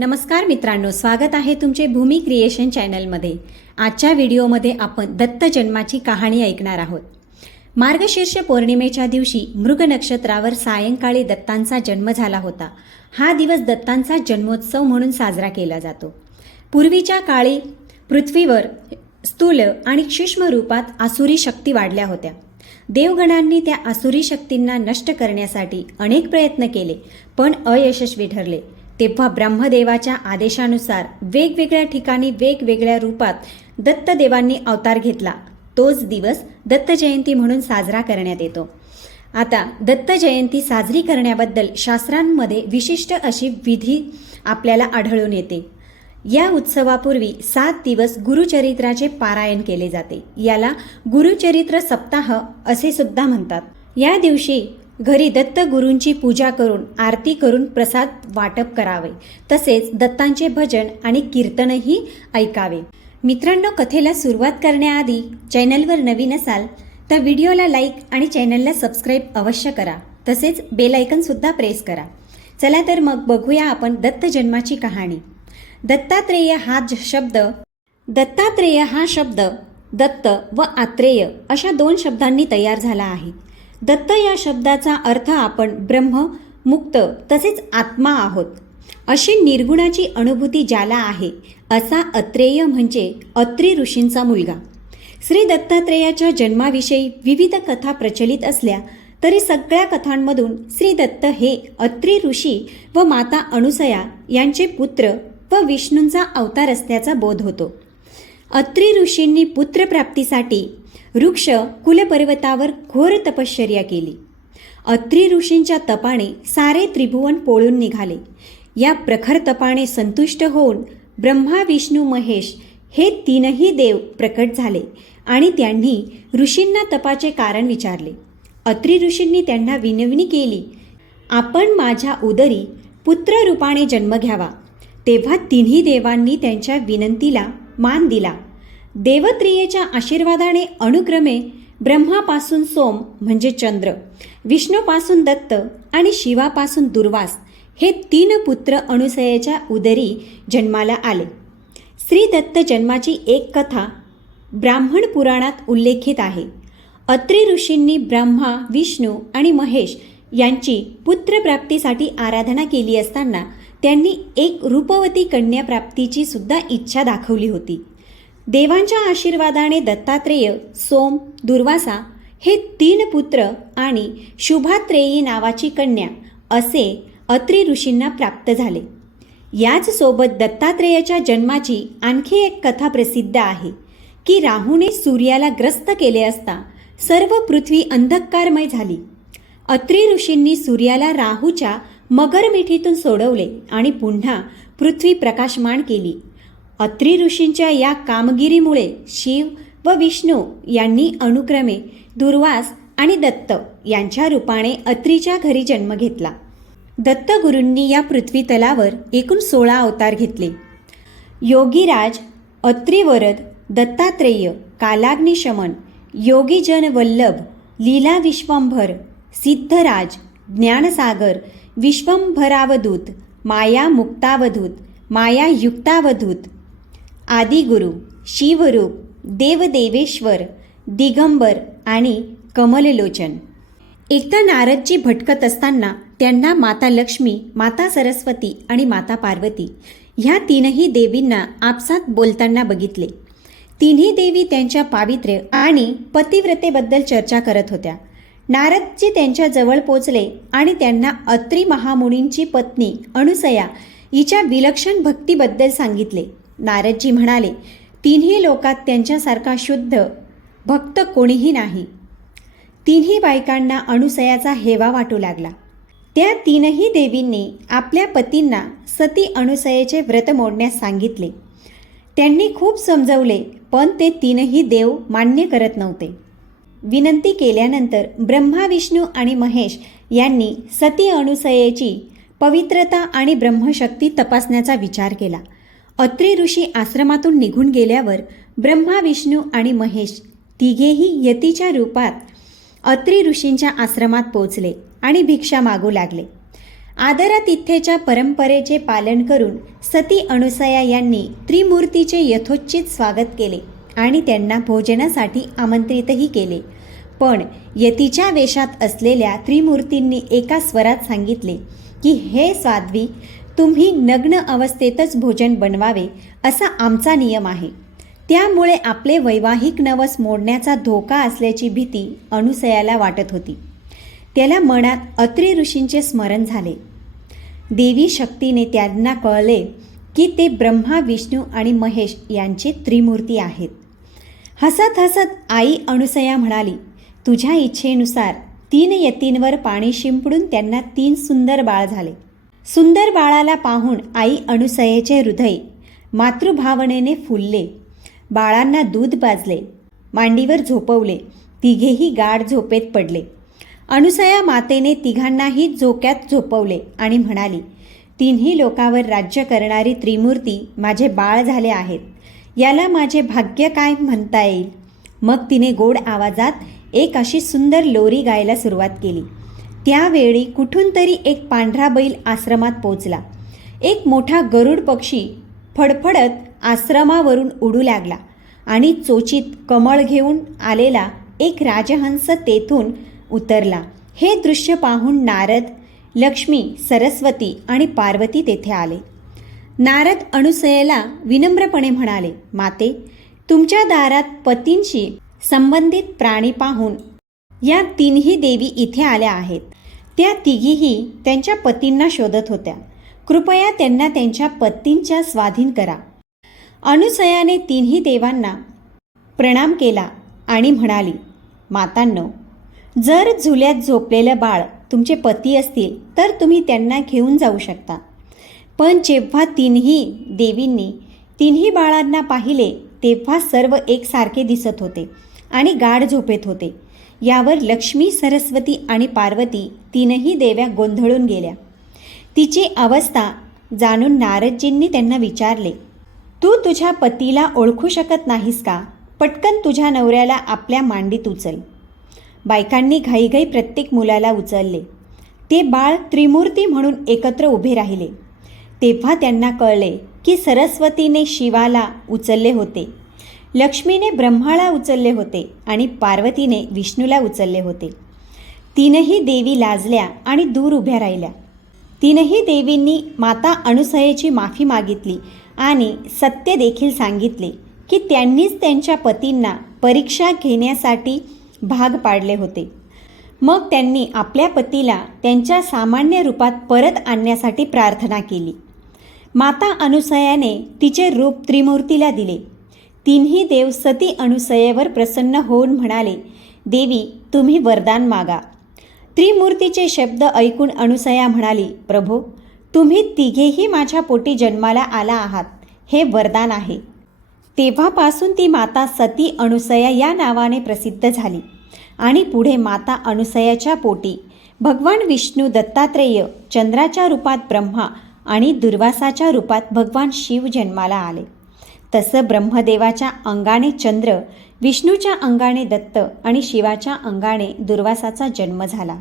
नमस्कार मित्रांनो स्वागत आहे तुमचे भूमी क्रिएशन चॅनलमध्ये. आजच्या व्हिडिओमध्ये आपण दत्त जन्माची कहाणी ऐकणार आहोत. मार्गशीर्ष पौर्णिमेच्या दिवशी मृग नक्षत्रावर सायंकाळी दत्तांचा जन्म झाला होता. हा दिवस दत्तांचा जन्मोत्सव म्हणून साजरा केला जातो. पूर्वीच्या काळी पृथ्वीवर स्थूल आणि सूक्ष्म रूपात आसुरी शक्ती वाढल्या होत्या. देवगणांनी त्या आसुरी शक्तींना नष्ट करण्यासाठी अनेक प्रयत्न केले पण अयशस्वी ठरले. तेव्हा ब्रह्मदेवाच्या आदेशानुसार वेगवेगळ्या ठिकाणी वेगवेगळ्या रूपात दत्तदेवांनी अवतार घेतला. तोच दिवस दत्त जयंती म्हणून साजरा करण्यात येतो. आता दत्त जयंती साजरी करण्याबद्दल शास्त्रांमध्ये विशिष्ट अशी विधी आपल्याला आढळून येते. या उत्सवापूर्वी सात दिवस गुरुचरित्राचे पारायण केले जाते. याला गुरुचरित्र सप्ताह असे सुद्धा म्हणतात. या दिवशी घरी दत्तगुरूंची पूजा करून आरती करून प्रसाद वाटप करावे. तसेच दत्तांचे भजन आणि कीर्तनही ऐकावे. मित्रांनो कथेला सुरुवात करण्याआधी चॅनलवर नवीन असाल तर व्हिडिओला लाईक आणि चॅनलला सबस्क्राईब अवश्य करा. तसेच बेलायकनसुद्धा प्रेस करा. चला तर मग बघूया आपण दत्त जन्माची कहाणी. दत्तात्रेय हा ज- शब्द दत्तात्रेय हा शब्द दत्त व आत्रेय अशा दोन शब्दांनी तयार झाला आहे. दत्त या शब्दाचा अर्थ आपण ब्रह्म मुक्त तसेच आत्मा आहोत. अशी निर्गुणाची अनुभूती ज्याला आहे असा अत्रेय म्हणजे अत्री ऋषींचा मुलगा. श्री दत्तात्रेयाच्या जन्माविषयी विविध कथा प्रचलित असल्या तरी सगळ्या कथांमधून श्री दत्त हे अत्री ऋषी व माता अनुसया यांचे पुत्र व विष्णूंचा अवतार असल्याचा बोध होतो. अत्री ऋषींनी पुत्रप्राप्तीसाठी वृक्ष कुलपर्वतावर घोर तपश्चर्या केली. अत्री ऋषींच्या तपाने सारे त्रिभुवन पोळून निघाले. या प्रखर तपाने संतुष्ट होऊन ब्रह्मा विष्णू महेश हे तीनही देव प्रकट झाले आणि त्यांनी ऋषींना तपाचे कारण विचारले. अत्री ऋषींनी त्यांना विनवणी केली आपण माझ्या उदरी पुत्ररूपाने जन्म घ्यावा. तेव्हा तिन्ही देवांनी त्यांच्या विनंतीला मान दिला. देवत्रियेच्या आशीर्वादाने अनुक्रमे ब्रह्मापासून सोम म्हणजे चंद्र विष्णूपासून दत्त आणि शिवापासून दुर्वास हे तीन पुत्र अनुसयेच्या उदरी जन्माला आले. श्री दत्त जन्माची एक कथा ब्राह्मण पुराणात उल्लेखित आहे. अत्री ऋषींनी ब्रह्मा विष्णू आणि महेश यांची पुत्रप्राप्तीसाठी आराधना केली असताना त्यांनी एक रूपवती कन्याप्राप्तीची सुद्धा इच्छा दाखवली होती. देवांच्या आशीर्वादाने दत्तात्रेय सोम दुर्वासा हे तीन पुत्र आणि शुभात्रेयी नावाची कन्या असे अत्री ऋषींना प्राप्त झाले. याच सोबत दत्तात्रेयाच्या जन्माची आणखी एक कथा प्रसिद्ध आहे की राहूने सूर्याला ग्रस्त केले असता सर्व पृथ्वी अंधकारमय झाली. अत्री ऋषींनी सूर्याला राहूच्या मगरमिठीतून सोडवले आणि पुन्हा पृथ्वी प्रकाशमान केली. अत्री ऋषींच्या या कामगिरीमुळे शिव व विष्णू यांनी अनुक्रमे दुर्वास आणि दत्त यांच्या रूपाने अत्रीच्या घरी जन्म घेतला. दत्तगुरूंनी या पृथ्वी तलावर एकूण सोळा अवतार घेतले. योगीराज अत्रिवरद दत्तात्रेय कालाग्निशमन योगीजन वल्लभ लीला विश्वंभर सिद्धराज ज्ञानसागर विश्वंभरावधूत माया मुक्तावधूत माया युक्तावधूत आदिगुरु शिवरूप देवदेवेश्वर दिगंबर आणि कमललोचन. एकदा नारदजी भटकत असताना त्यांना माता लक्ष्मी माता सरस्वती आणि माता पार्वती ह्या तीनही देवींना आपसात बोलताना बघितले. तिन्ही देवी त्यांच्या पावित्र्य आणि पतिव्रतेबद्दल चर्चा करत होत्या. नारदजी त्यांच्याजवळ पोचले आणि त्यांना अत्री महामुनींची पत्नी अनुसया हिच्या विलक्षण भक्तीबद्दल सांगितले. नारदजी म्हणाले तिन्ही लोकात त्यांच्यासारखा शुद्ध भक्त कोणीही नाही. तिन्ही बायकांना अनुसयाचा हेवा वाटू लागला. त्या तीनही देवींनी आपल्या पतींना सती अनुसयेचे व्रत मोडण्यास सांगितले. त्यांनी खूप समजवले पण ते तीनही देव मान्य करत नव्हते. विनंती केल्यानंतर ब्रह्मा विष्णू आणि महेश यांनी सती अनुसयेची पवित्रता आणि ब्रह्मशक्ती तपासण्याचा विचार केला. अत्री ऋषी आश्रमातून निघून गेल्यावर ब्रह्मा विष्णू आणि महेश तिघेही यतीच्या रूपात अत्री ऋषींच्या आश्रमात पोचले आणि भिक्षा मागू लागले. आदरातिथ्येच्या परंपरेचे पालन करून सती अनुसया यांनी त्रिमूर्तीचे यथोचित स्वागत केले आणि त्यांना भोजनासाठी आमंत्रितही केले. पण यतीच्या वेशात असलेल्या त्रिमूर्तींनी एका स्वरात सांगितले की हे साध्वी तुम्ही नग्न अवस्थेतच भोजन बनवावे असा आमचा नियम आहे. त्यामुळे आपले वैवाहिक नवस मोडण्याचा धोका असल्याची भीती अनुसयाला वाटत होती. त्याला मनात अत्रे ऋषींचे स्मरण झाले. देवी शक्तीने त्यांना कळले की ते ब्रह्मा विष्णू आणि महेश यांचे त्रिमूर्ती आहेत. हसत हसत आई अनुसया म्हणाली तुझ्या इच्छेनुसार तीन यतींवर पाणी शिंपडून त्यांना तीन सुंदर बाळ झाले. सुंदर बाळाला पाहून आई अनुसयेचे हृदय मातृभावनेने फुलले. बाळांना दूध पाजले. मांडीवर झोपवले. तिघेही गाढ झोपेत पडले. अनुसया मातेने तिघांनाही झोक्यात झोपवले आणि म्हणाली तिन्ही लोकावर राज्य करणारी त्रिमूर्ती माझे बाळ झाले आहेत. याला माझे भाग्य काय म्हणता येईल? मग तिने गोड आवाजात एक अशी सुंदर लोरी गायला सुरुवात केली. त्यावेळी कुठून तरी एक पांढरा बैल आश्रमात पोचला एक मोठा गरुड पक्षी फडफडत आश्रमावरून उडू लागला आणि चोचीत कमळ घेऊन आलेला एक राजहंस तेथून उतरला. हे दृश्य पाहून नारद लक्ष्मी सरस्वती आणि पार्वती तेथे आले. नारद अनुसयेला विनम्रपणे म्हणाले माते तुमच्या दारात पतींशी संबंधित प्राणी पाहून या तीनही देवी इथे आल्या आहेत. त्या तिघीही त्यांच्या पतींना शोधत होत्या. कृपया त्यांना त्यांच्या पत्नींच्या स्वाधीन करा. अनुसयाने तिन्ही देवांना प्रणाम केला आणि म्हणाली मातांनो जर झुल्यात झोपलेलं बाळ तुमचे पती असतील तर तुम्ही त्यांना घेऊन जाऊ शकता. पण जेव्हा तिन्ही देवींनी तिन्ही बाळांना पाहिले तेव्हा सर्व एकसारखे दिसत होते आणि गाढ झोपेत होते. यावर लक्ष्मी सरस्वती आणि पार्वती तीनही देव्या गोंधळून गेल्या. तिची अवस्था जाणून नारदजींनी त्यांना विचारले तू तुझ्या पतीला ओळखू शकत नाहीस का? पटकन तुझ्या नवऱ्याला आपल्या मांडीत उचल. बायकांनी घाईघाई प्रत्येक मुलाला उचलले. ते बाळ त्रिमूर्ती म्हणून एकत्र उभे राहिले. तेव्हा त्यांना कळले की सरस्वतीने शिवाला उचलले होते. लक्ष्मीने ब्रह्माला उचलले होते आणि पार्वतीने विष्णूला उचलले होते. तीनही देवी लाजल्या आणि दूर उभ्या राहिल्या. तीनही देवींनी माता अनुसयेची माफी मागितली आणि सत्य देखील सांगितले की त्यांनीच त्यांच्या पतींना परीक्षा घेण्यासाठी भाग पाडले होते. मग त्यांनी आपल्या पतीला त्यांच्या सामान्य रूपात परत आणण्यासाठी प्रार्थना केली. माता अनुसयाने तिचे रूप त्रिमूर्तीला दिले. तिन्ही देव सती अनुसयेवर प्रसन्न होऊन म्हणाले देवी तुम्ही वरदान मागा. त्रिमूर्तीचे शब्द ऐकून अनुसया म्हणाली प्रभो तुम्ही तिघेही माझ्या पोटी जन्माला आला आहात. हे वरदान आहे. तेव्हापासून ती माता सती अनुसया या नावाने प्रसिद्ध झाली आणि पुढे माता अनुसयाच्या पोटी भगवान विष्णू दत्तात्रेय चंद्राच्या रूपात ब्रह्मा आणि दुर्वासाच्या रूपात भगवान शिव जन्माला आले. तसं ब्रह्मदेवाच्या अंगाने चंद्र विष्णूच्या अंगाने दत्त आणि शिवाच्या अंगाने दुर्वासाचा जन्म झाला.